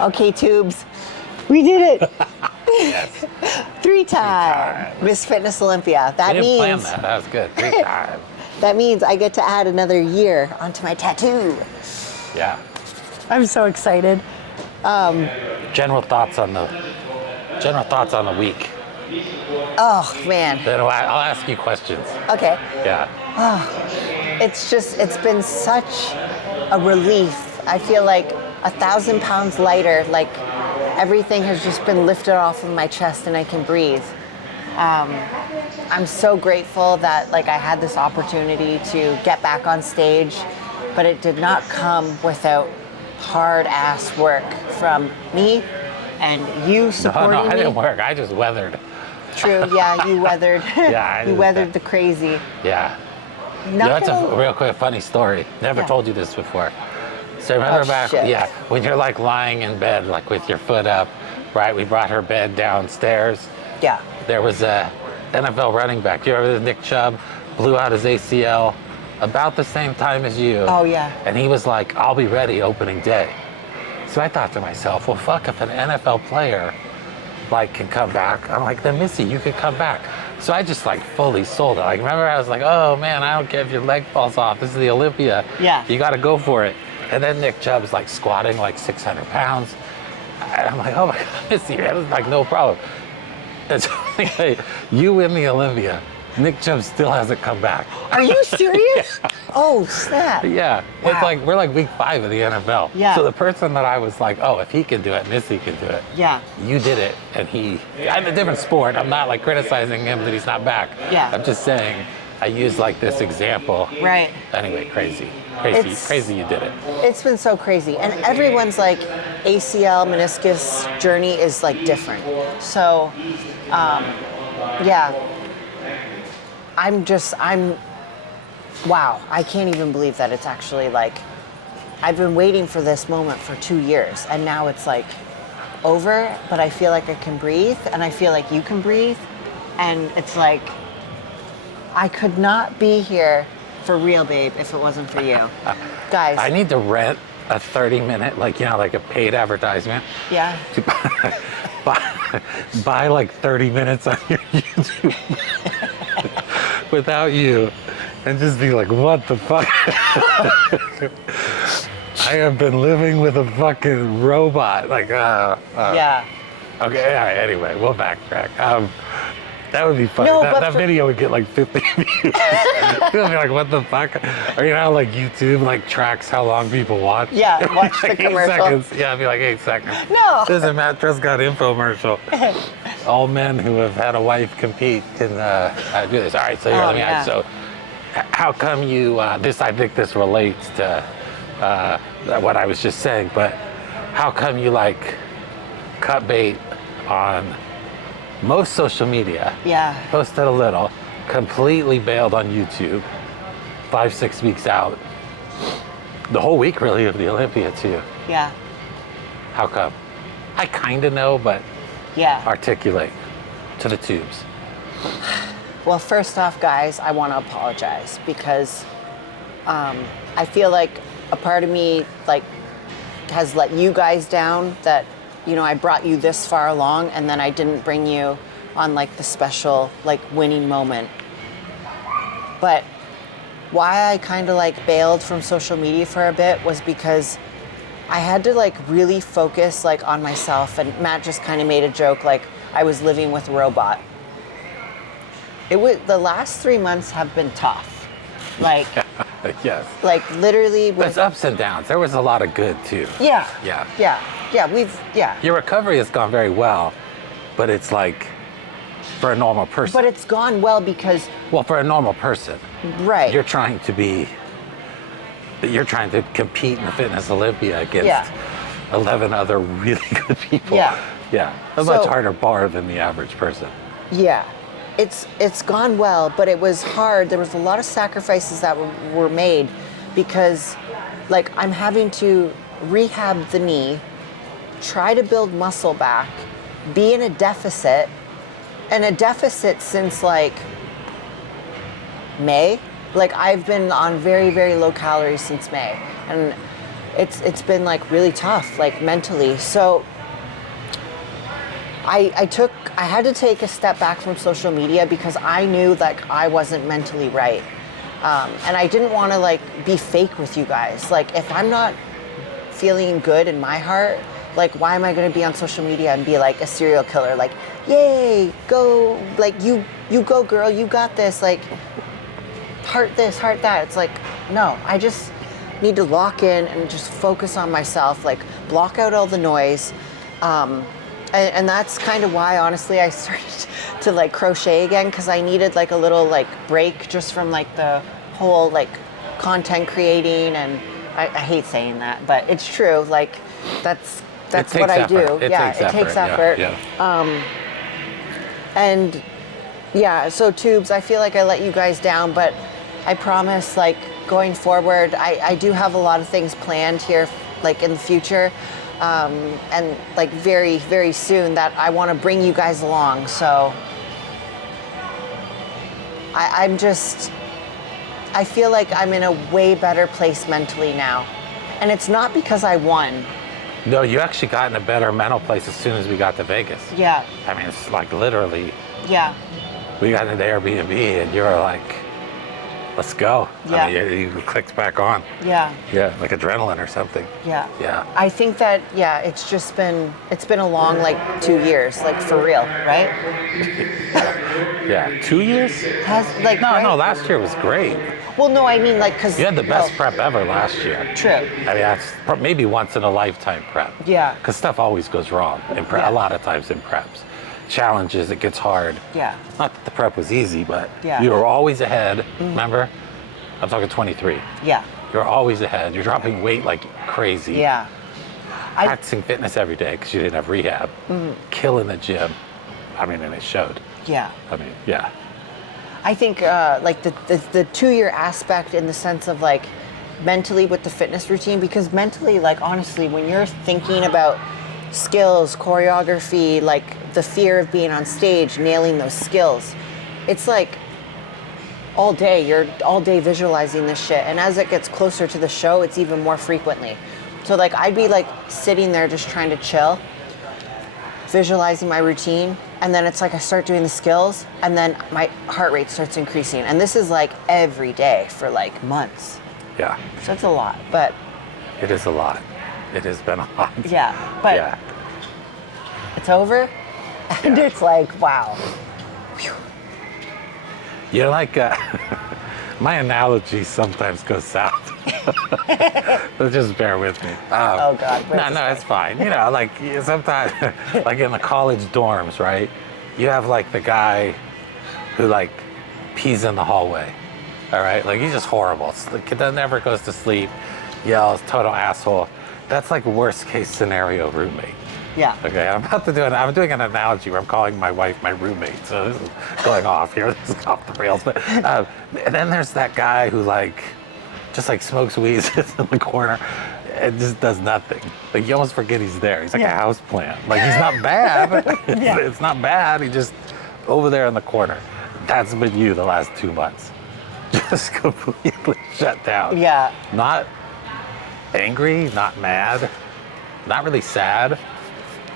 Okay, tubes. We did it. Yes. Three-time Miss Fitness Olympia. That We didn't plan means that. That was good. 3 times. that means I get to add another year onto my tattoo. Yeah. I'm so excited. General thoughts on the week. Oh man. Then I'll ask you questions. Okay. Yeah. It's been such a relief. I feel like 1,000 pounds lighter, like everything has just been lifted off of my chest and I can breathe. I'm so grateful that like I had this opportunity to get back on stage, but it did not come without hard ass work from me and you supporting No, I me. didn't work. I just weathered. True, yeah, you weathered. Yeah, you weathered the crazy. Yeah. Nothing. That's a real quick funny story. Never told you this before. So remember back, shit. when you're like lying in bed, like with your foot up, right? We brought her bed downstairs. Yeah. There was a NFL running back. Do you remember this? Nick Chubb blew out his ACL about the same time as you. Oh yeah. And he was like, I'll be ready opening day. So I thought to myself, well, fuck, if an NFL player like can come back, I'm like, then Missy, you could come back. So I just like fully sold it. Like, remember I was like, oh man, I don't care if your leg falls off. This is the Olympia. Yeah. You got to go for it. And then Nick Chubb's like squatting like 600 pounds. And I'm like, oh my God, Missy, that was like no problem. And so like, you win the Olympia. Nick Chubb still hasn't come back. Are you serious? Yeah. Oh, snap. Yeah, Wow. It's like, we're like week 5 of the NFL. Yeah. So the person that I was like, oh, if he can do it, Missy can do it. Yeah. You did it, and I'm a different sport. I'm not like criticizing him that he's not back. Yeah. I'm just saying, I use like this example. Right. Anyway, crazy you did it. It's been so crazy. And everyone's like ACL, meniscus journey is like different. So, yeah. Wow. I can't even believe that it's actually like, I've been waiting for this moment for 2 years and now it's like over, but I feel like I can breathe and I feel like you can breathe. And it's like, I could not be here for real, babe, if it wasn't for you. Guys. I need to rent a 30-minute, like, like a paid advertisement. Yeah. To buy like 30 minutes on your YouTube without you and just be like, what the fuck? I have been living with a fucking robot. Like, Yeah. Okay, all right, anyway, we'll backtrack. That would be funny. No, that video would get like 50 views. You'll be like, what the fuck? Or you know how like YouTube like tracks how long people watch? Yeah, watch the like 8 commercial. seconds. Yeah, it'd be like 8 seconds. No. This is a Matt Truscott infomercial. All men who have had a wife compete can do this. All right, so here, let me ask. So how come you, I think this relates to what I was just saying, but how come you like cut bait on most social media? Yeah. Posted a little, completely bailed on YouTube, 5-6 weeks out. The whole week really of the Olympia too. Yeah. How come? I kind of know, but articulate to the tubes. Well, first off, guys, I want to apologize because I feel like a part of me like has let you guys down, that I brought you this far along and then I didn't bring you on like the special like winning moment. But why I kind of like bailed from social media for a bit was because I had to like really focus like on myself, and Matt just kind of made a joke like I was living with a robot. The last 3 months have been tough. Like Yes. Like literally There's ups and downs. There was a lot of good too. Yeah. Yeah. Yeah. Your recovery has gone very well, but it's like for a normal person. But it's gone well because... Well, for a normal person. Right. You're trying to compete in the Fitness Olympia against 11 other really good people. Yeah. Yeah. A much harder bar than the average person. Yeah. It's gone well, but it was hard. There was a lot of sacrifices that were made because like I'm having to rehab the knee, try to build muscle back, be in a deficit, and a deficit since like May. Like I've been on very, very low calories since May. And it's been like really tough, like mentally. So I had to take a step back from social media because I knew like I wasn't mentally right. And I didn't want to like be fake with you guys. Like if I'm not feeling good in my heart, like why am I going to be on social media and be like a serial killer? Like, yay, go, like you go girl, you got this, like heart this, heart that. It's like, no, I just need to lock in and just focus on myself, like block out all the noise. And that's kind of why, honestly, I started to like crochet again, because I needed like a little like break just from like the whole like content creating. And I hate saying that, but it's true. Like that's what I do. It takes effort. Yeah. And yeah, so Tubes, I feel like I let you guys down, but I promise, like going forward, I do have a lot of things planned here, like in the future. And like very, very soon that I want to bring you guys along. So I feel like I'm in a way better place mentally now. And it's not because I won. No, you actually got in a better mental place as soon as we got to Vegas. Yeah. I mean, it's like literally. Yeah. We got into Airbnb and you were like, let's go. Yeah. I mean, you clicked back on. Yeah. Yeah, like adrenaline or something. Yeah. Yeah. I think that, yeah, it's been a long, like 2 years, like for real, right? Yeah, 2 years? Like, No, right? no, last year was great. Well, no, I mean, like, because... You had the best prep ever last year. True. I mean, that's maybe once in a lifetime prep. Yeah. Because stuff always goes wrong in prep, Yeah. a lot of times in preps. Challenges, it gets hard. Yeah. Not that the prep was easy, but Yeah. you were always ahead, remember? I'm talking 23. Yeah. You're always ahead. You're dropping weight like crazy. Yeah. Practicing fitness every day because you didn't have rehab. Killing the gym. I mean, and it showed. Yeah. I mean, yeah. I think like the 2 year aspect in the sense of like mentally with the fitness routine, because mentally, like honestly, when you're thinking about skills, choreography, like the fear of being on stage, nailing those skills, it's like you're all day visualizing this shit. And as it gets closer to the show, it's even more frequently. So like I'd be like sitting there just trying to chill, visualizing my routine, and then it's like I start doing the skills and then my heart rate starts increasing. And this is like every day for like months. Yeah. So it's a lot, but It is a lot. It has been a lot. yeah, but Yeah. it's over and it's like, wow. You're like, my analogy sometimes goes south. So just bear with me. Oh God. No, it's fine. You know, like sometimes, like in the college dorms, right? You have like the guy who like pees in the hallway. All right, like he's just horrible. The kid that never goes to sleep, yells, total asshole. That's like worst case scenario roommate. Yeah. Okay, I'm doing an analogy where I'm calling my wife my roommate. So this is going off here. This is off the rails. But and then there's that guy who like just like smokes weed, sits in the corner, and just does nothing. Like you almost forget he's there. He's like a house plant. Like he's not bad. It's not bad. He just over there in the corner. That's been you the last 2 months. Just completely shut down. Yeah. Not angry, not mad, not really sad.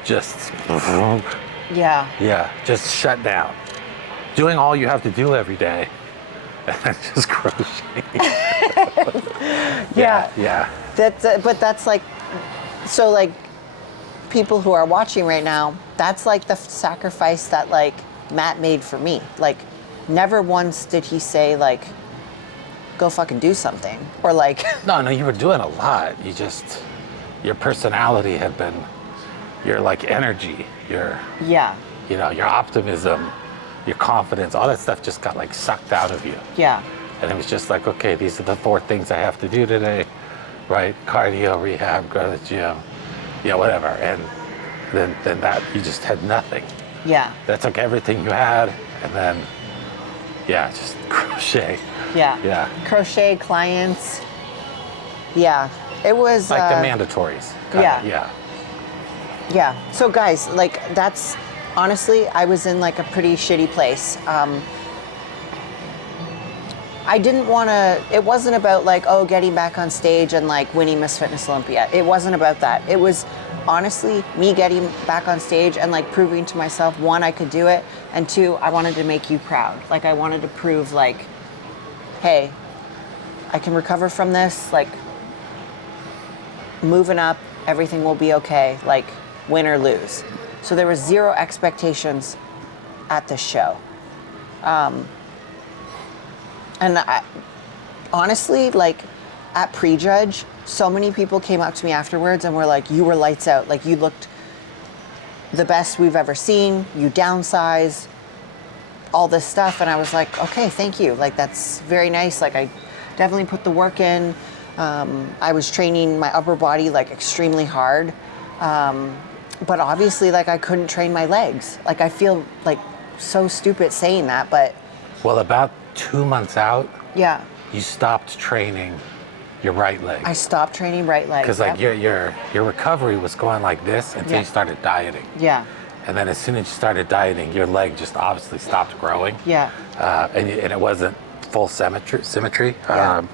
Just Yeah. just shut down. Doing all you have to do every day, and just crocheting. Yeah. Yeah. But that's like, so like people who are watching right now, that's like the sacrifice that like Matt made for me. Like never once did he say like, go fucking do something, or like. No, you were doing a lot. Your personality had been, your like energy, your optimism, your confidence, all that stuff just got like sucked out of you. Yeah. And it was just like, okay, these are the 4 things I have to do today, right? Cardio, rehab, go to the gym, whatever. And then that, you just had nothing. Yeah. That took everything you had, and then, just crochet. Yeah. Yeah. Crochet clients. Yeah. It was Like the mandatories. Yeah. Yeah. So guys, like that's honestly, I was in like a pretty shitty place. I didn't want to, it wasn't about like, oh, getting back on stage and like winning Miss Fitness Olympia. It wasn't about that. It was honestly me getting back on stage and like proving to myself, one, I could do it, and two, I wanted to make you proud. Like I wanted to prove like, hey, I can recover from this, like moving up, everything will be okay, like win or lose. So there was zero expectations at the show. And I, honestly, like at Prejudge, so many people came up to me afterwards and were like, you were lights out. Like you looked the best we've ever seen. You downsized, all this stuff. And I was like, okay, thank you. Like that's very nice. Like I definitely put the work in. I was training my upper body like extremely hard. But obviously like I couldn't train my legs. Like I feel like so stupid saying that, but. Well, about 2 months out, yeah, you stopped training your right leg. I stopped training right leg. Because like your recovery was going like this until you started dieting. Yeah. And then as soon as you started dieting, your leg just obviously stopped growing. Yeah. And it wasn't full symmetry. Yeah.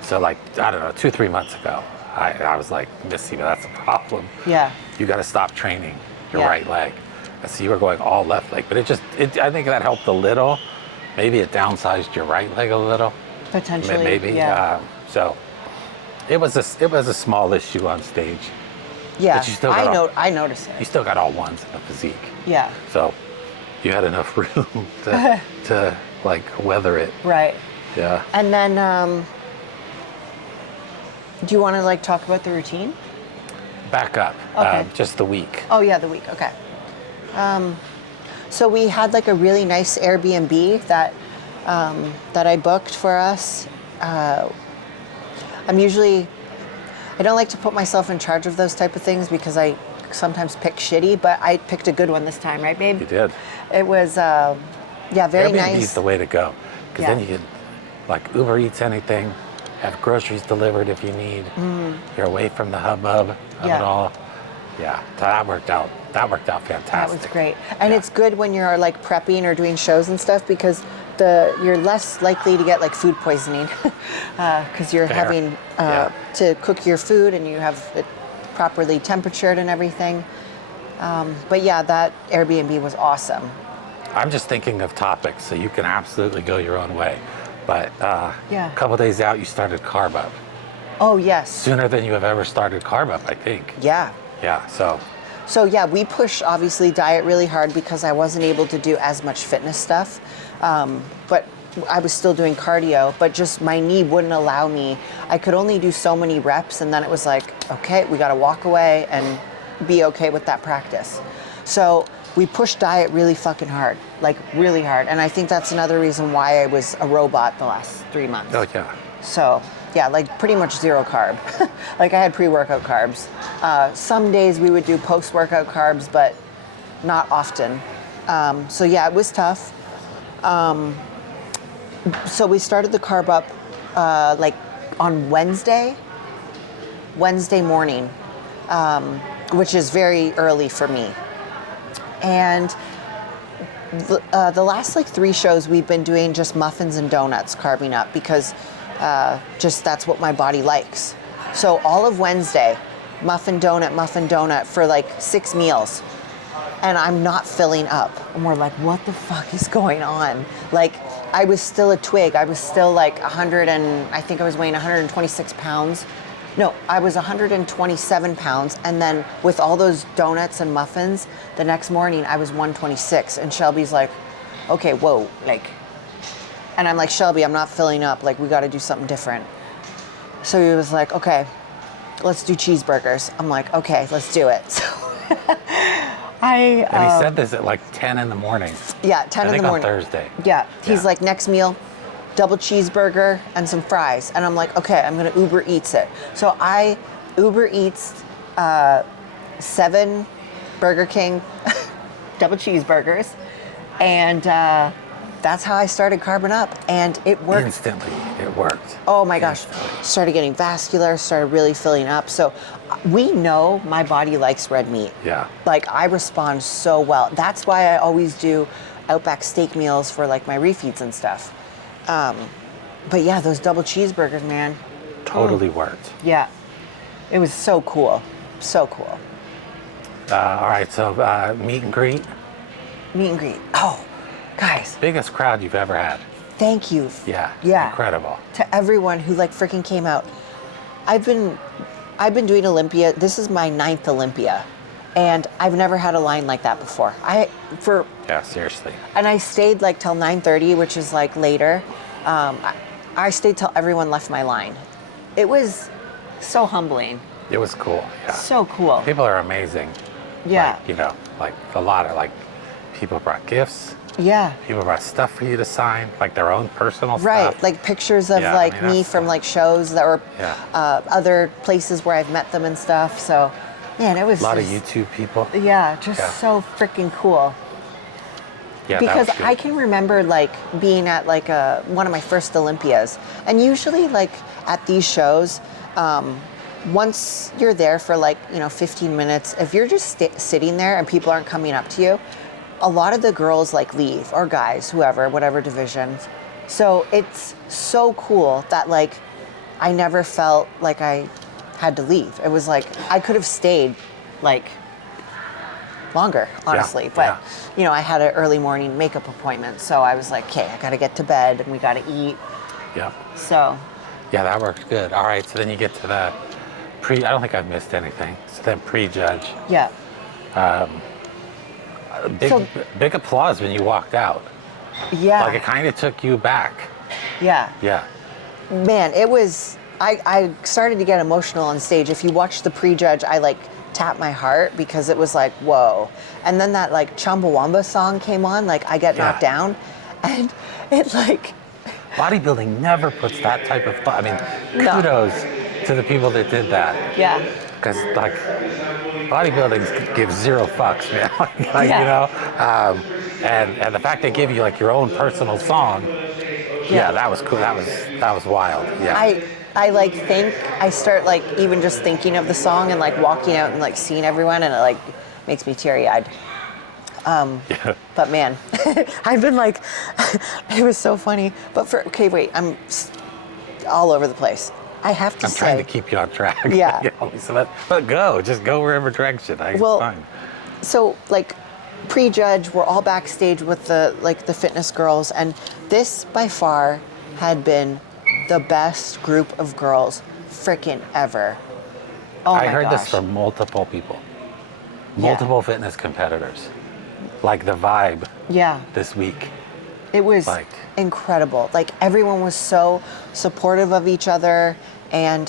So like, I don't know, 2-3 months ago, I was like, Missy, that's a problem. Yeah. You got to stop training your right leg. And so you were going all left leg, but I think that helped a little. Maybe it downsized your right leg a little. Potentially. Maybe. Yeah. So it was a small issue on stage. Yeah. But you still I noticed it. You still got all ones in the physique. Yeah. So you had enough room to like weather it. Right. Yeah. And then, do you want to like talk about the routine? Back up. Okay. Just the week. Oh yeah, the week. Okay. So we had like a really nice Airbnb that I booked for us. I don't like to put myself in charge of those type of things because I sometimes pick shitty, but I picked a good one this time, right, babe? You did. It was, very Airbnb nice. is the way to go, because then you can like Uber Eats anything, have groceries delivered if you need. You're away from the hubbub of it all. Yeah, so that worked out. That worked out fantastic. That was great. And it's good when you're like prepping or doing shows and stuff because you're less likely to get like food poisoning because you're having to cook your food and you have it properly temperatured and everything. But yeah, that Airbnb was awesome. I'm just thinking of topics, so you can absolutely go your own way. But a couple days out, you started Carb Up. Oh, yes. Sooner than you have ever started Carb Up, I think. Yeah. Yeah, So yeah, we push obviously diet really hard because I wasn't able to do as much fitness stuff. But I was still doing cardio, but just my knee wouldn't allow me. I could only do so many reps and then it was like, okay, we got to walk away and be okay with that practice. So we pushed diet really fucking hard, like really hard. And I think that's another reason why I was a robot the last 3 months. Oh, yeah. So yeah, like pretty much zero carb. Like I had pre-workout carbs. Some days we would do post-workout carbs, but not often. So yeah, it was tough. So we started the Carb Up like on Wednesday morning, which is very early for me. And the last like 3 shows we've been doing just muffins and donuts carbing up because just that's what my body likes. So all of Wednesday, muffin donut for like 6 meals. And I'm not filling up. And we're like, what the fuck is going on? Like, I was still a twig. I was still like I think I was weighing 126 pounds. No, I was 127 pounds. And then with all those donuts and muffins, the next morning I was 126. And Shelby's like, okay, whoa, like, and I'm like, Shelby, I'm not filling up. Like, we got to do something different. So he was like, okay, let's do cheeseburgers. I'm like, okay, let's do it. So And he said this at like 10 in the morning. Yeah, 10 in the morning. On Thursday. Yeah, he's like, next meal, double cheeseburger and some fries. And I'm like, okay, I'm going to Uber Eats it. So I Uber Eats 7 Burger King double cheeseburgers. And that's how I started carbing up. And it worked. Instantly, it worked. Oh my gosh. Started getting vascular, started really filling up. So we know my body likes red meat. Yeah. Like I respond so well. That's why I always do Outback steak meals for like my refeeds and stuff. But yeah, those double cheeseburgers, man. Totally worked. Yeah. It was so cool. So cool. All right, so meet and greet. Meet and greet. Oh, guys, Biggest crowd you've ever had. thank you. Yeah. Yeah. Incredible. To everyone who like freaking came out. I've been doing Olympia. This is my 9th Olympia. And I've never had a line like that before. Yeah, seriously. And I stayed like till 9:30, which is like later. I stayed till everyone left my line. It was so humbling. It was cool. Yeah. So cool. People are amazing. Yeah. Like, you know, like a lot of like people brought gifts. Yeah. People brought stuff for you to sign, like their own personal Right, stuff. like pictures of Yeah, I like mean, me that's from cool. like shows that were Yeah. other places where I've met them and stuff. So, man, it was A lot of just- YouTube people. Yeah, just Yeah. so freaking cool. Yeah, Because that was good. I can remember like being at like one of my first Olympias, and usually like at these shows, once you're there for like 15 minutes, if you're just sitting there and people aren't coming up to you, a lot of the girls like leave, or guys, whoever, whatever division. So it's so cool that like I never felt like I had to leave. It was like I could have stayed like longer, honestly. But I had an early morning makeup appointment, so I was like, okay, I gotta get to bed and we gotta eat. Yeah. So Yeah, that worked good. All right, so then you get to the I don't think I've missed anything. So then pre-judge. yeah. Big applause when you walked out. Yeah. Like it kind of took you back. Yeah. Yeah. Man, it was I started to get emotional on stage. If you watch the pre-judge, I like tapped my heart because it was like, whoa. And then that like Chumbawamba song came on, like I Get Knocked Down. And it like Bodybuilding never puts that type of thought. I mean, No. kudos to the people that did that. yeah. Because like bodybuilding gives zero fucks, man. like Yeah. you know, and the fact they give you like your own personal song, yeah, that was cool. That was wild. Yeah. I like I start like even just thinking of the song and like walking out and like seeing everyone, and it like makes me teary-eyed. Yeah. But man, I've been like, it was so funny. But okay, wait, I'm all over the place. I have to I'm say, trying to keep you on track. Yeah. But just go wherever direction. It's fine. So like pre-judge, we're all backstage with the fitness girls, and this by far had been the best group of girls frickin' ever. Oh I my heard this gosh. from multiple people, multiple fitness competitors. Like the vibe Yeah. this week. It was Like- incredible. Like everyone was so supportive of each other, and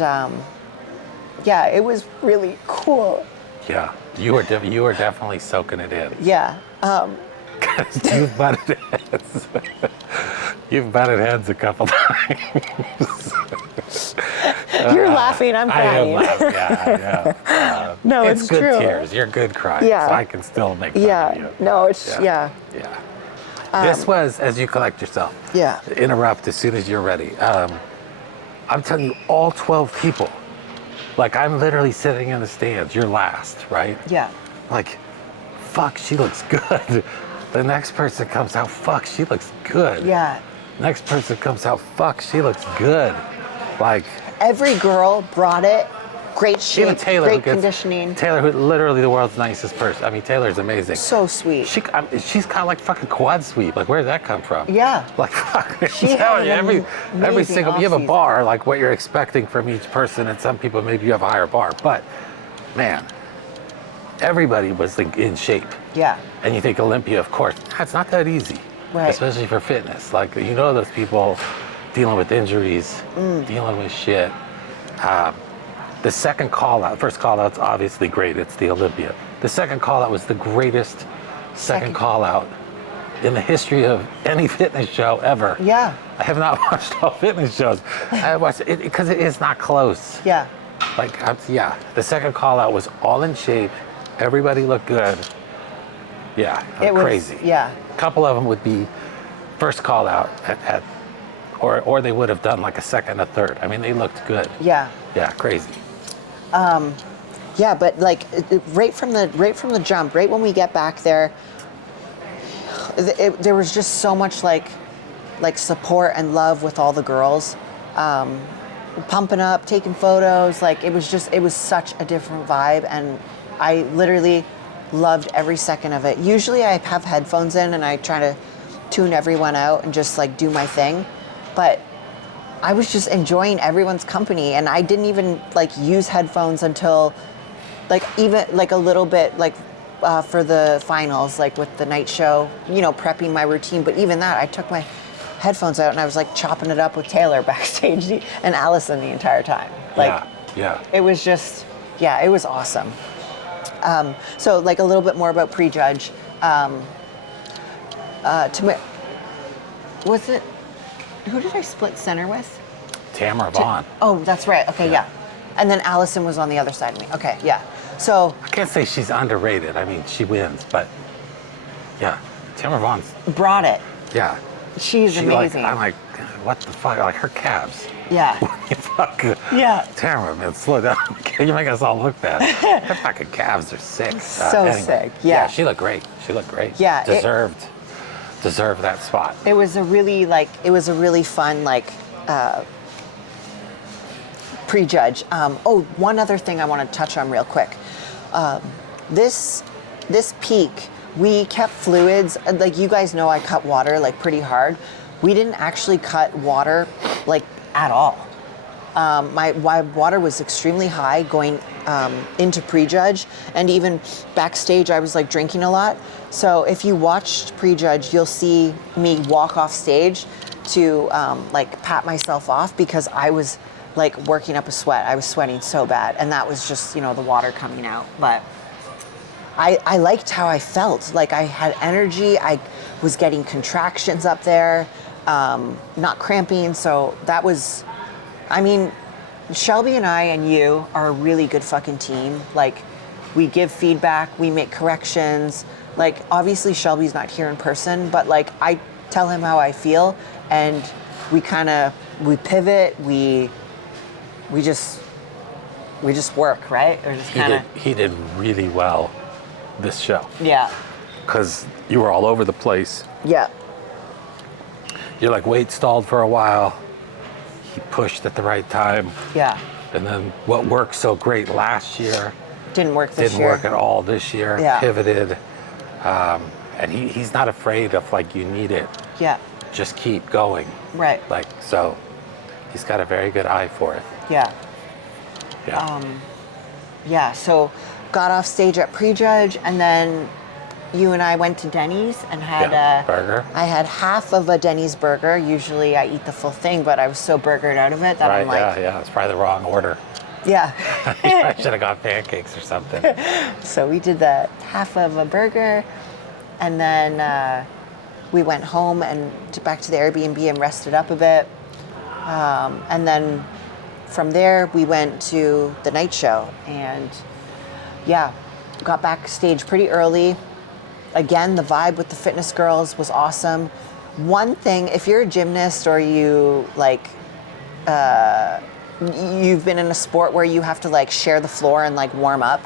yeah, it was really cool. Yeah, you were definitely soaking it in. Yeah. You've butted heads. You've butted heads a couple times. You're laughing. I'm I am crying. laughing. Yeah. No, it's good true. tears. You're good crying. Yeah. So I can still make fun of Yeah. you. No, it's yeah. Yeah. This was, as you collect yourself, Yeah. interrupt as soon as you're ready. I'm telling you, all 12 people, like I'm literally sitting in the stands, you're last, right? Yeah. Like, fuck, she looks good. The next person comes out, fuck, she looks good. Yeah. Next person comes out, fuck, she looks good. Like, Every girl brought it. Great even shape, Taylor, great conditioning. Taylor, who's literally the world's nicest person. I mean, Taylor's amazing. So sweet. She's got like fucking quad sweep. Like, where did that come from? Yeah. Like, fuck. She I'm telling you, had an every amazing single, you have a off-season. bar, like what you're expecting from each person, and some people maybe you have a higher bar. But, man, everybody was like, in shape. Yeah. And you think Olympia, of course, it's not that easy, Right. especially for fitness. Like, those people dealing with injuries, dealing with shit. The second call out, first call out's obviously great. It's the Olympia. The second call out was the greatest second call out in the history of any fitness show ever. Yeah. I have not watched all fitness shows. I watched it because it is not close. Yeah. Like, the second call out was all in shape. Everybody looked good. Yeah, It was crazy. Yeah. A couple of them would be first call out or they would have done like a second, a third. I mean, they looked good. Yeah. Yeah, crazy. Yeah, but like right from the jump, right when we get back there, there was just so much like like support and love with all the girls, pumping up, taking photos. Like it was such a different vibe, and I literally loved every second of it. Usually I have headphones in and I try to tune everyone out and just like do my thing, but I was just enjoying everyone's company, and I didn't even like use headphones until like even like a little bit like for the finals, like with the night show, you know, prepping my routine. But even that, I took my headphones out and I was like chopping it up with Taylor backstage and Allison the entire time. Like, yeah. It was just, yeah, it was awesome. So like a little bit more about Prejudge. Was it, who did I split center with? Tamara Vaughn. Oh, that's right. Okay, yeah. And then Allison was on the other side of me. Okay, yeah. So I can't say she's underrated. I mean, she wins, but yeah, Tamara Vaughn's brought it. Yeah. She's amazing. I'm like, what the fuck? Like her calves. Yeah. Fuck. Yeah. Tamara, man, slow down. You make us all look bad. Her fucking calves are sick. Anyway. Sick. Yeah. She looked great. Yeah. Deserved that spot. It was a really fun Prejudge. One other thing I want to touch on real quick. This peak, we kept fluids. Like you guys know, I cut water like pretty hard. We didn't actually cut water like at all. My water was extremely high going into Prejudge, and even backstage I was like drinking a lot. So if you watched Prejudge, you'll see me walk off stage to like pat myself off because I was like working up a sweat. I was sweating so bad, and that was just, you know, the water coming out. But I liked how I felt. Like I had energy. I was getting contractions up there, not cramping. So that was, I mean, Shelby and I and you are a really good fucking team. Like we give feedback, we make corrections. Like obviously Shelby's not here in person, but like I tell him how I feel, and we pivot, we just work, right? Or just He did really well this show. Yeah. Because you were all over the place. Yeah. You're like, weight stalled for a while. He pushed at the right time. Yeah. And then what worked so great last year didn't work this year. Didn't work at all this year. Yeah. Pivoted. And he's not afraid of like, you need it. Yeah. Just keep going. Right. Like, so he's got a very good eye for it. Yeah. Yeah. So got off stage at Prejudge, and then you and I went to Denny's and had a burger. I had half of a Denny's burger. Usually I eat the full thing, but I was so burgered out of it that I'm like... Yeah. It's probably the wrong order. Yeah. I should have got pancakes or something. So we did the half of a burger, and then we went home and back to the Airbnb and rested up a bit. And then from there, we went to the night show, and got backstage pretty early. Again, the vibe with the fitness girls was awesome. One thing, if you're a gymnast or you you've been in a sport where you have to like share the floor and like warm up,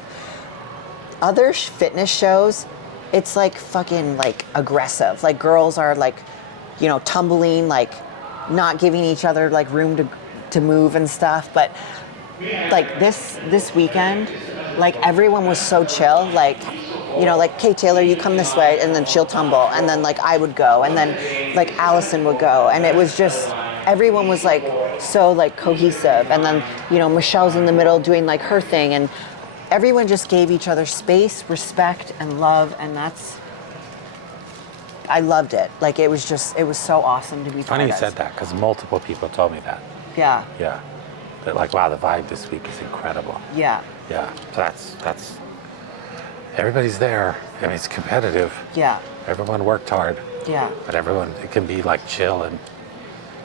other fitness shows, it's like fucking like aggressive. Like girls are like, you know, tumbling, like not giving each other like room to move and stuff. But like this weekend, like everyone was so chill. Like, you know, like, okay, Taylor, you come this way, and then she'll tumble, and then like I would go, and then like Allison would go, and it was just, everyone was like so like cohesive. And then, you know, Michelle's in the middle doing like her thing, and everyone just gave each other space, respect, and love, and I loved it. Like it was so awesome to be part of. Funny you said that, because multiple people told me that. Yeah. Yeah. They're like, wow, the vibe this week is incredible. Yeah. Yeah. So that's everybody's there. I mean, it's competitive. Yeah. Everyone worked hard. Yeah. But everyone, it can be like chill and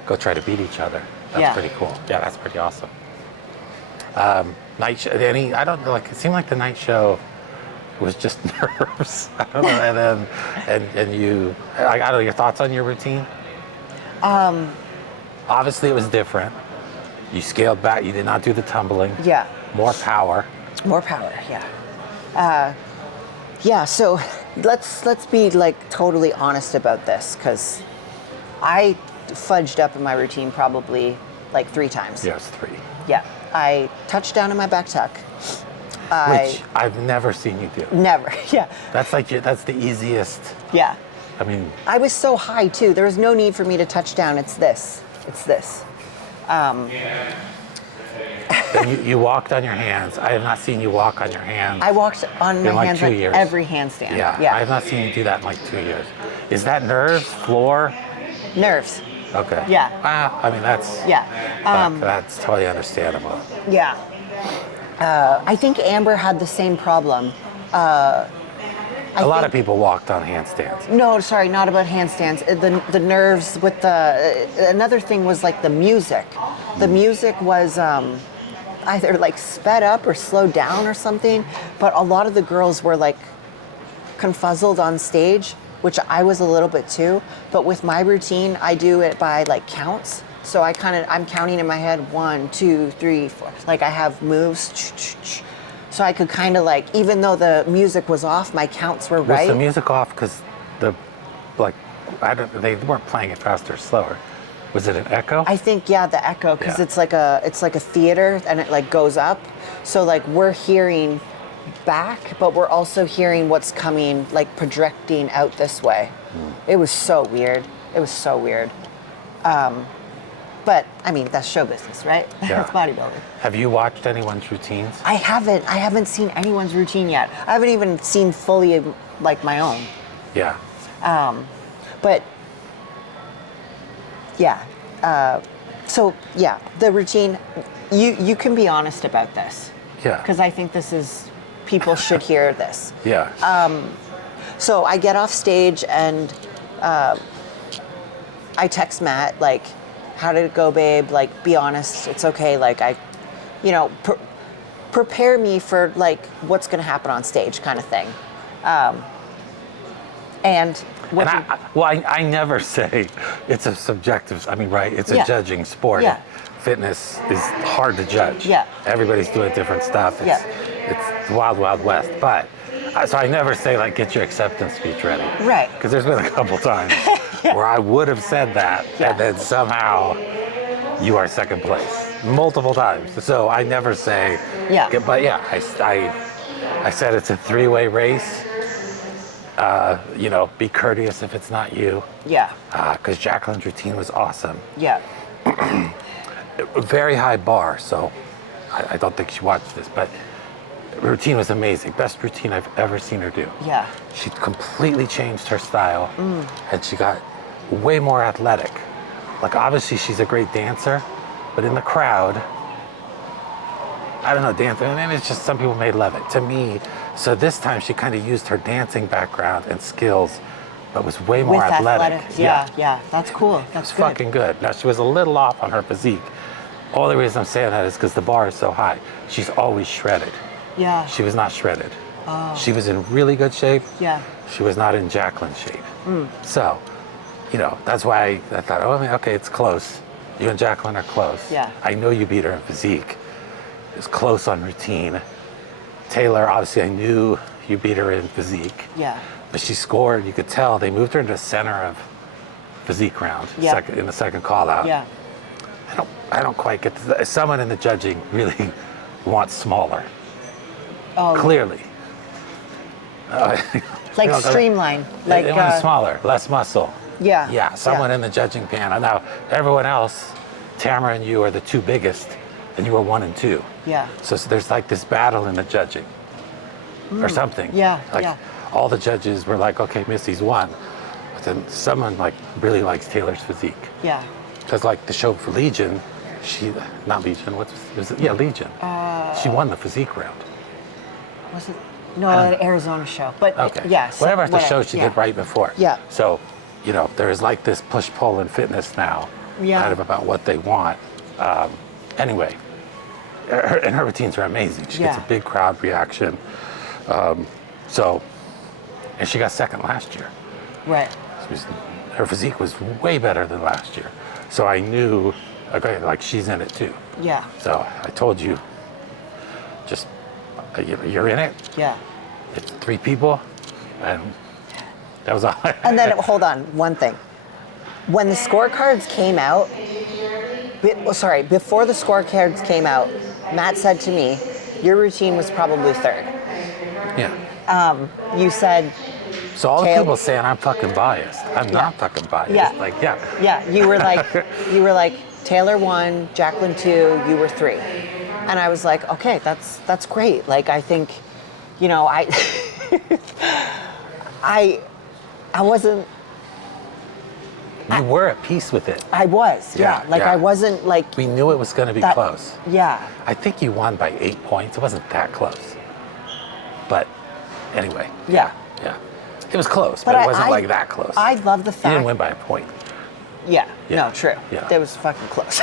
go try to beat each other. That's pretty cool. Yeah, that's pretty awesome. Night show, I don't know, like, it seemed like the night show was just nerves. I don't know. And you, I don't know, your thoughts on your routine? Obviously it was different. You scaled back, you did not do the tumbling. Yeah. More power. Yeah. So let's be like totally honest about this, because I fudged up in my routine probably like 3 times. Yes, 3. Yeah. I touch down in my back tuck. Which I've never seen you do. Never. Yeah. That's the easiest. Yeah. I mean, I was so high too. There was no need for me to touch down. It's this. then you walked on your hands. I have not seen you walk on your hands. I walked on my like hands 2 on years. every handstand. Yeah. I have not seen you do that in like 2 years. Is that nerves, floor? Nerves. Okay. Yeah. I mean, that's that's totally understandable. Yeah. I think Amber had the same problem. A lot of people walked on handstands. No, sorry, not about handstands. The nerves with another thing was like the music. The music was either like sped up or slowed down or something, but a lot of the girls were like confuzzled on stage, which I was a little bit too. But with my routine, I do it by like counts. So I'm counting in my head 1, 2, 3, 4. Like I have moves. So I could kind of like, even though the music was off, my counts were right. Was the music off because they weren't playing it faster or slower? Was it an echo? I think the echo, because it's like a theater and it like goes up. So like we're hearing back, but we're also hearing what's coming, like projecting out this way. It was so weird. But I mean, that's show business, right? Yeah. It's bodybuilding. Have you watched anyone's routines? I haven't seen anyone's routine yet. I haven't even seen fully like my own. Yeah. But the routine, you can be honest about this. Yeah. Because I think people should hear this. Yeah. So I get off stage and I text Matt, like, how did it go, babe? Like, be honest. It's okay. Like, prepare me for like what's going to happen on stage, kind of thing. I never say it's a subjective. I mean, right? It's a judging sport. Yeah. Fitness is hard to judge. Yeah. Everybody's doing different stuff. It's wild, wild west. But so I never say like get your acceptance speech ready. Right. Because there's been a couple times where I would have said that, and then somehow you are second place multiple times. So I never say. Yeah. But I said it's a 3-way race. Be courteous if it's not you. Yeah. Because Jacqueline's routine was awesome. Yeah. Very high bar, so I don't think she watched this, but routine was amazing. Best routine I've ever seen her do. Yeah. She completely changed her style, and she got way more athletic. Like, obviously, she's a great dancer, but in the crowd, I don't know, dancing, and it's just some people may love it. To me, so this time she kind of used her dancing background and skills, but was way more athletic. Yeah, that's cool. That's good. Fucking good. Now, she was a little off on her physique. Only reason I'm saying that is because the bar is so high. She's always shredded. Yeah. She was not shredded. Oh. She was in really good shape. Yeah. She was not in Jacqueline's shape. So, that's why I thought, okay, it's close. You and Jacqueline are close. Yeah. I know you beat her in physique. It's close on routine. Taylor, obviously, I knew you beat her in physique. Yeah. But she scored. You could tell they moved her into the center of physique round. Yeah. In the second call out. Yeah. I don't quite get this. Someone in the judging really wants smaller. Oh. Clearly. Like streamline. They want smaller, less muscle. Yeah. Yeah. Someone in the judging panel. Now, everyone else, Tamara and you are the 2 biggest, and you were 1 and 2. Yeah. So there's like this battle in the judging, or something. Yeah. All the judges were like, okay, Missy's won, but then someone like really likes Taylor's physique. Yeah. Because like the show for Legion, Legion. She won the physique round. Was it? No, an Arizona show. But okay. yes. Whatever the show she did right before. Yeah. So, there's like this push-pull in fitness now. Yeah. Kind of about what they want. Anyway, her routines are amazing. She gets a big crowd reaction. And she got second last year. Right. Her physique was way better than last year. So I knew, okay, like she's in it too. Yeah. So I told you, just, you're in it. Yeah. It's 3 people, and that was all. And then, hold on, one thing. when the scorecards came out, before the scorecards came out, Matt said to me, your routine was probably third. Yeah. You said, So all the people saying I'm fucking biased. I'm not fucking biased. Yeah. Like, yeah. Yeah, you were like Taylor 1, Jacqueline 2, you were 3. And I was like, okay, that's great. Like, I think, you know, I wasn't. You were at peace with it. I was, yeah. Like, yeah. I wasn't like. We knew it was going to be close. Yeah. I think you won by 8 points. It wasn't that close. But anyway. Yeah. Yeah. It was close, but it wasn't like that close. I love the fact. You didn't win by a point. Yeah. Yeah. No, true. Yeah. It was fucking close.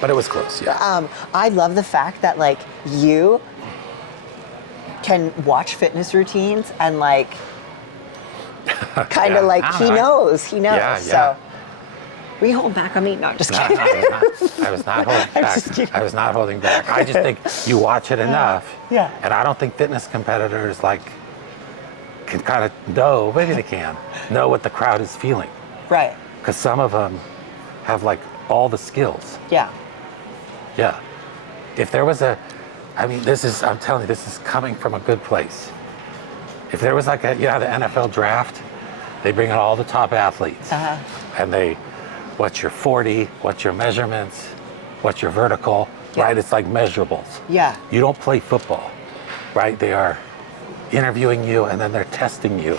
But it was close, yeah. I love the fact that like you can watch fitness routines and like kind of like he knows. Yeah, So we hold back on me? No, just kidding. I was not holding back. I was not holding back. I just think you watch it enough. Yeah. And I don't think fitness competitors like can kind of know, maybe they can, know what the crowd is feeling. Right. Because some of them have like all the skills. Yeah. Yeah. If there was I'm telling you, this is coming from a good place. If there was like the NFL draft, they bring in all the top athletes. And what's your 40, what's your measurements, what's your vertical, right? It's like measurables. Yeah. You don't play football, right? They are interviewing you and then they're testing you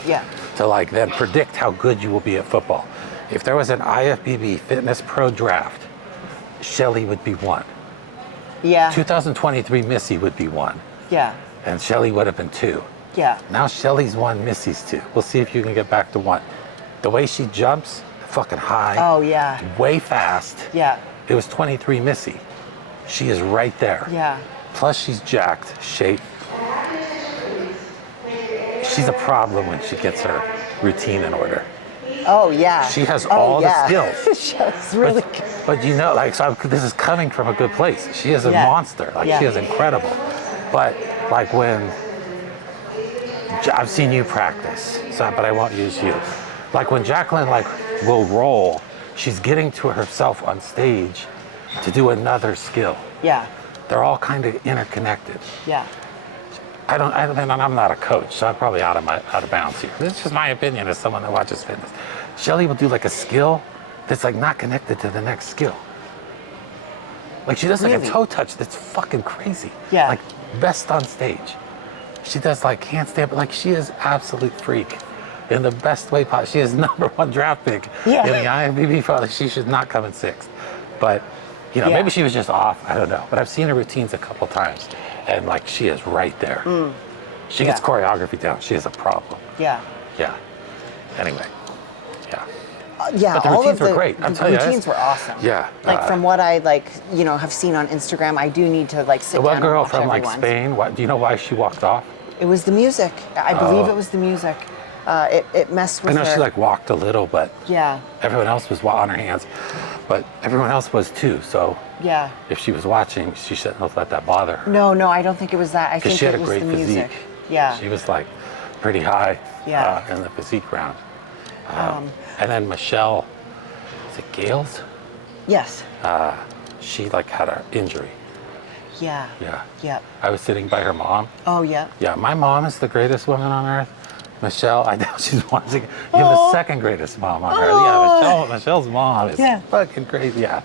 to like then predict how good you will be at football. If there was an IFBB Fitness Pro draft, Shelly would be 1. Yeah. 2023 Missy would be 1. Yeah. And Shelly would have been 2. Yeah. Now Shelly's 1, Missy's 2. We'll see if you can get back to 1. The way she jumps, fucking high. Oh yeah. Way fast. Yeah. It was 23 Missy. She is right there. Yeah. Plus she's jacked, shape. She's a problem when she gets her routine in order. Oh yeah. She has all the skills. She's really good. But you know, like, this is coming from a good place. She is a monster. Like, she is incredible. But like when I've seen you practice, but I won't use you. Like when Jacqueline will roll, she's getting to herself on stage to do another skill. Yeah. They're all kind of interconnected. Yeah. I'm not a coach, so I'm probably out of bounds here. This is just my opinion as someone that watches fitness. Shelly will do like a skill that's like not connected to the next skill. Like she does like a toe touch that's fucking crazy. Yeah. Like best on stage. She does like handstand, but like she is absolute freak in the best way possible. She is #1 draft pick in the IMDb file. She should not come in 6th. But maybe she was just off. I don't know. But I've seen her routines a couple times, and like she is right there. She gets choreography down. She is a problem. Yeah. Yeah. Anyway. Yeah. Yeah. But the routines were great. I'm telling you. The routines were awesome. Yeah. Like from what I have seen on Instagram, I do need to like sit down. The one and girl watch from like everyone's. Spain. Do you know why she walked off? It was the music. I believe it was the music. It messed with her. I know she like walked a little, but yeah. Everyone else was on her hands, but everyone else was too. So yeah. If she was watching, she shouldn't have let that bother her. No, I don't think it was that. I think she had it was a great the music. physique. Yeah. She was like pretty high in the physique round. And then Michelle, is it Gales? Yes. She like had an injury. Yeah. Yeah. Yep. I was sitting by her mom. Oh, yeah. Yeah, my mom is the greatest woman on earth. Michelle, I know she's watching. You have the second greatest mom on earth. Yeah, Michelle's mom is fucking crazy. Yeah.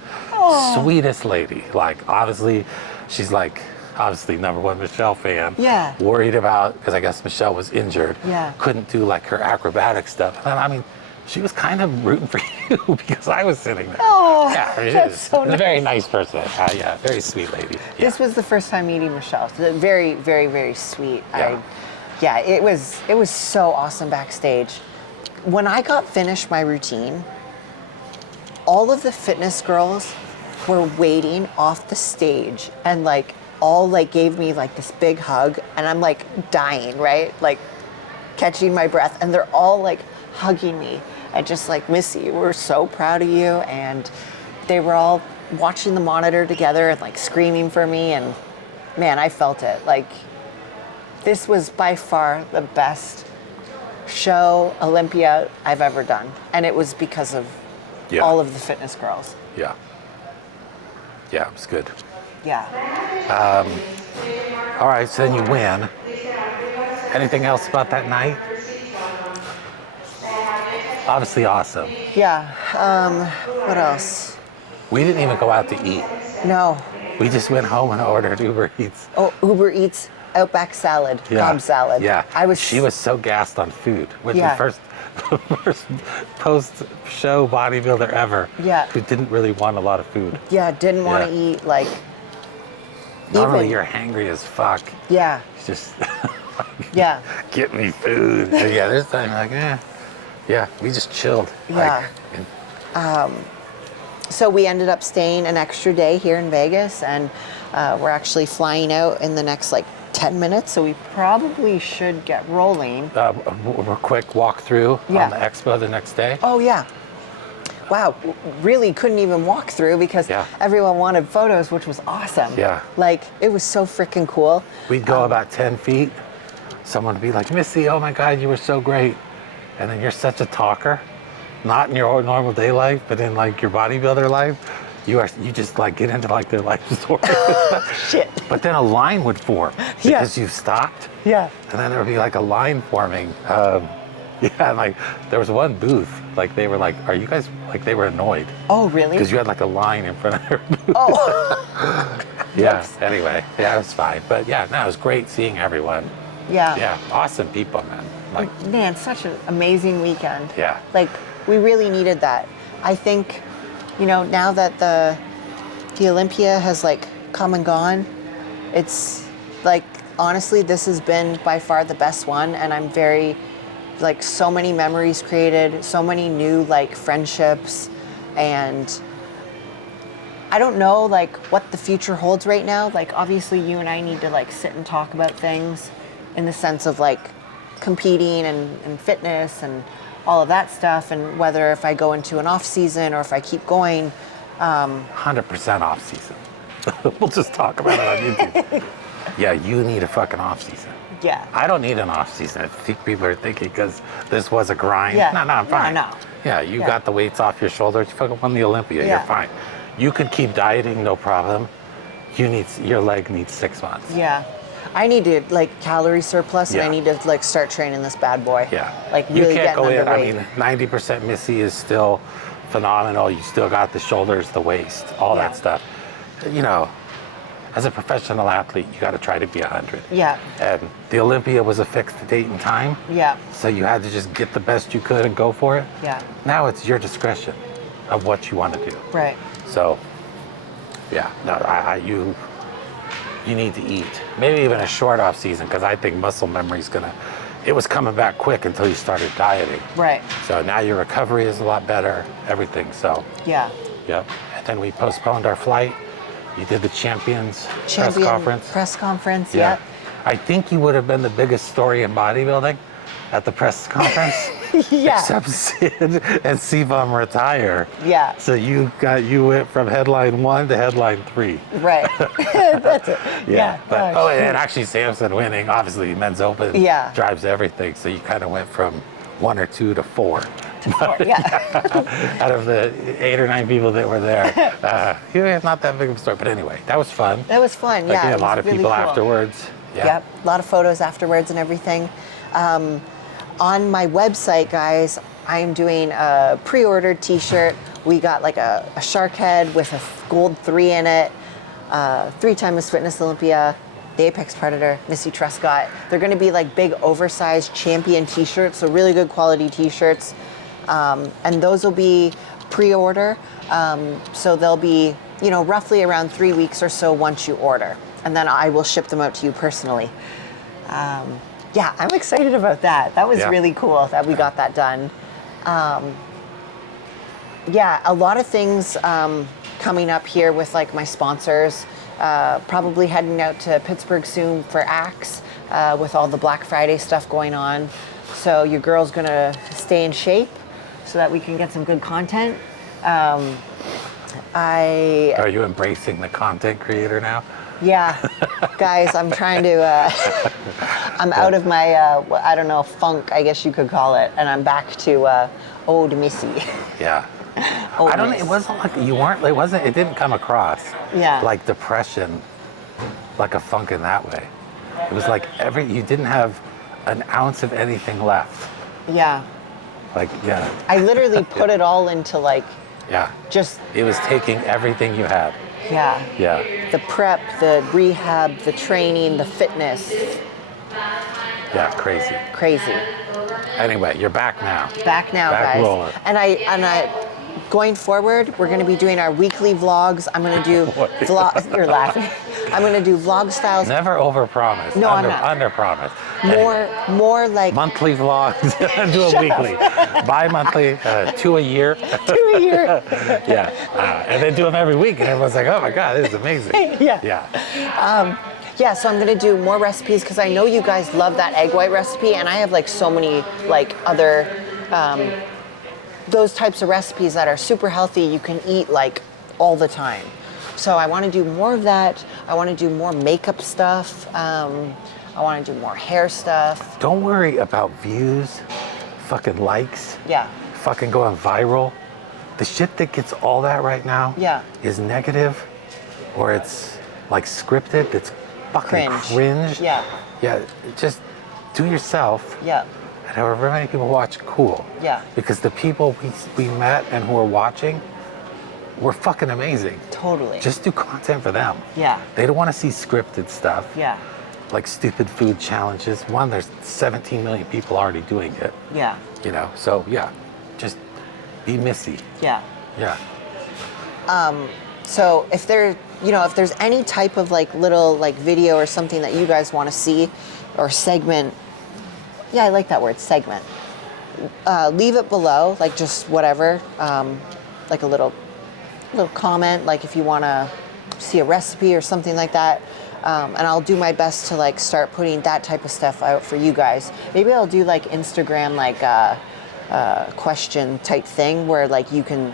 Sweetest lady. Like, obviously, she's like, #1 Michelle fan. Yeah. Worried about, because I guess Michelle was injured. Yeah. Couldn't do like her acrobatic stuff. And I mean, she was kind of rooting for you because I was sitting there. Oh, yeah, that's so nice. A very nice person. Yeah, very sweet lady. Yeah. This was the first time meeting Michelle. Very, very, very sweet. Yeah. It was so awesome backstage. When I got finished my routine, all of the fitness girls were waiting off the stage and like all like gave me like this big hug, and I'm like dying, right? Like catching my breath, and they're all like hugging me and just like, Missy, we're so proud of you. And they were all watching the monitor together and like screaming for me, and man, I felt it. Like, this was by far the best show Olympia I've ever done, and it was because of Yeah. all of the fitness girls. Yeah. Yeah, it was good. Yeah. All right, so then you win. Anything else about that night? Obviously awesome. Yeah. What else? We didn't even go out to eat. No. We just went home and ordered Uber Eats. Oh, Uber Eats Outback salad, Cobb salad. Yeah. I She was so gassed on food. Which Yeah. the first post-show bodybuilder ever. Yeah. Who didn't really want a lot of food. Yeah, didn't want to Yeah. eat like. Normally you're hangry as fuck. Yeah. It's just Yeah. get me food. And yeah, this time like, yeah, we just chilled. Yeah. So we ended up staying an extra day here in Vegas, and we're actually flying out in the next like 10 minutes, so we probably should get rolling. A quick walkthrough Yeah. on the expo the next day. Oh yeah. Wow, really couldn't even walk through because Yeah. everyone wanted photos, which was awesome. Yeah. Like, it was so freaking cool. We'd go about 10 feet. Someone would be like, Missy, oh my God, you were so great. And then you're such a talker, not in your normal day life, but in like your bodybuilder life. You just like get into like their life story. Shit. But then a line would form Yeah. because you stopped. Yeah. And then there would be like a line forming. Yeah, and like there was one booth, like they were like, are you guys, like they were annoyed. Oh, really? Because you had like a line in front of their booth. Oh. Yeah, Oops. anyway, yeah, it was fine. But yeah, no, it was great seeing everyone. Yeah. Yeah, awesome people, man. Like, Man, such an amazing weekend. Yeah. Like, we really needed that. I think, now that the Olympia has like come and gone, it's like, honestly, this has been by far the best one. And I'm very, like, so many memories created, so many new like friendships, and I don't know like what the future holds right now. Like, obviously you and I need to like sit and talk about things in the sense of like competing and fitness and all of that stuff, and whether if I go into an off season or if I keep going. 100% off season. We'll just talk about it on YouTube. Yeah, you need a fucking off season. Yeah. I don't need an off season. I think people are thinking because this was a grind. Yeah. No, I'm fine. No. Yeah, you Yeah. got the weights off your shoulders. You fucking won the Olympia. Yeah. You're fine. You could keep dieting, no problem. Your leg needs 6 months. Yeah. I need to like calorie surplus, and Yeah. I need to like start training this bad boy. Yeah. Like you really can't getting go in. I underweight. mean, 90% Missy is still phenomenal. You still got the shoulders, the waist, all Yeah. that stuff. As a professional athlete, you got to try to be 100. Yeah. And the Olympia was a fixed date and time. Yeah. So you had to just get the best you could and go for it. Yeah. Now it's your discretion of what you want to do. Right. So, yeah, no, you need to eat. Maybe even a short off season, because I think muscle memory's it was coming back quick until you started dieting. Right. So now your recovery is a lot better, everything. So, Yeah. yep. And then we postponed our flight. You did the Champions press conference. Press conference. Yeah. Yep. I think you would have been the biggest story in bodybuilding at the press conference. Yeah. Except Sid and Sivam retire. Yeah. So you went from headline 1 to headline 3. Right. That's it. Yeah. But, gosh. and actually Samson winning, obviously men's open Yeah. drives everything. So you kind of went from 1 or 2 to 4. Yeah. Out of the 8 or 9 people that were there. It's not that big of a story. But anyway, that was fun. That was fun. Like, Yeah. we had it a lot was of really people cool. afterwards. Yeah. Yep. A lot of photos afterwards and everything. On my website, guys, I'm doing a pre-ordered t-shirt. We got like a shark head with a gold 3 in it, 3-time Miss Fitness Olympia, the Apex Predator, Missy Truscott. They're gonna be like big oversized champion t-shirts, so really good quality t-shirts. And those will be pre-order. So they'll be, roughly around 3 weeks or so once you order. And then I will ship them out to you personally. Yeah, I'm excited about that. That was Yeah. really cool that we got that done. Yeah, a lot of things coming up here with like my sponsors. Probably heading out to Pittsburgh soon for Axe with all the Black Friday stuff going on. So your girl's gonna stay in shape so that we can get some good content. Are you embracing the content creator now? Yeah, guys, I'm trying to, I'm out of my, I don't know, funk, I guess you could call it, and I'm back to Ode Missy. Yeah. Ode I don't know. Miss. It wasn't like you weren't. It wasn't. It didn't come across. Yeah. Like depression, like a funk in that way. It was like you didn't have an ounce of anything left. Yeah. Like yeah. I literally put it all into like Yeah. just It was taking everything you had. yeah. Yeah. The prep, the rehab, the training, the fitness. Yeah. Crazy. Crazy. Anyway, you're back now. Back now, Back guys. rolling. And I going forward, we're going to be doing our weekly vlogs. I'm going to do vlog. You're laughing. I'm going to do vlog styles. Never overpromise. No, I'm not. Underpromise. More like Monthly vlogs. Do a weekly. Bi-monthly. 2 a year. 2 a year. Yeah. And then do them every week, and everyone's like, "Oh my God, this is amazing." Yeah. Yeah. Yeah, so I'm gonna do more recipes because I know you guys love that egg white recipe, and I have like so many like other those types of recipes that are super healthy. You can eat like all the time. So I want to do more of that. I want to do more makeup stuff. I want to do more hair stuff. Don't worry about views, fucking likes, Yeah. fucking going viral. The shit that gets all that right now Yeah. is negative, or it's like scripted. That's fucking cringe. Yeah. Yeah. Just do yourself. Yeah. And however many people watch, cool. Yeah. Because the people we met and who are watching were fucking amazing. Totally. Just do content for them. Yeah. They don't want to see scripted stuff. Yeah. Like stupid food challenges. One, there's 17 million people already doing it. Yeah. You know, so yeah, just be Missy. Yeah. Yeah. So if there's any type of like little like video or something that you guys want to see or segment, yeah, I like that word, segment. Leave it below, like just whatever, like a little comment, like if you want to see a recipe or something like that. And I'll do my best to like start putting that type of stuff out for you guys. Maybe I'll do like Instagram, like question type thing where like you can,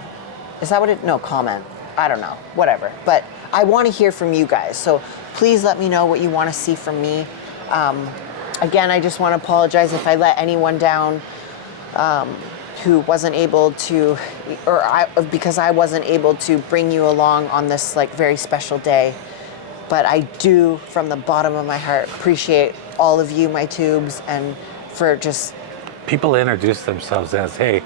is that what it, no, comment. I don't know, whatever. But I want to hear from you guys. So please let me know what you want to see from me. Again, I just want to apologize if I let anyone down who wasn't able to, because I wasn't able to bring you along on this like very special day. But I do, from the bottom of my heart, appreciate all of you, my tubes, and for just... People introduce themselves as, hey,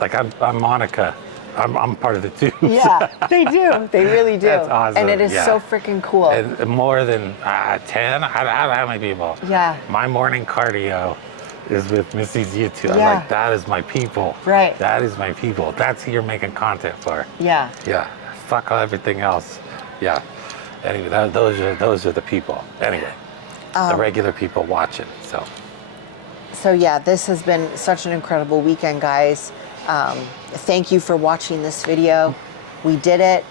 like I'm Monica. I'm part of the tubes. Yeah, they do. They really do. That's awesome. And it is so freaking cool. And more than 10? I don't know how many people. Yeah. My morning cardio is with Missy's YouTube. I'm Yeah. like, that is my people. Right. That is my people. That's who you're making content for. Yeah. Yeah. Fuck everything else. Yeah. Anyway, those are the people. Anyway, the regular people watching. So yeah, this has been such an incredible weekend, guys. Thank you for watching this video. We did it.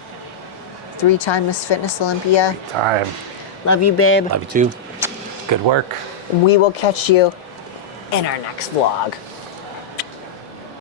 3-time Miss Fitness Olympia. Time. Love you, babe. Love you too. Good work. We will catch you in our next vlog.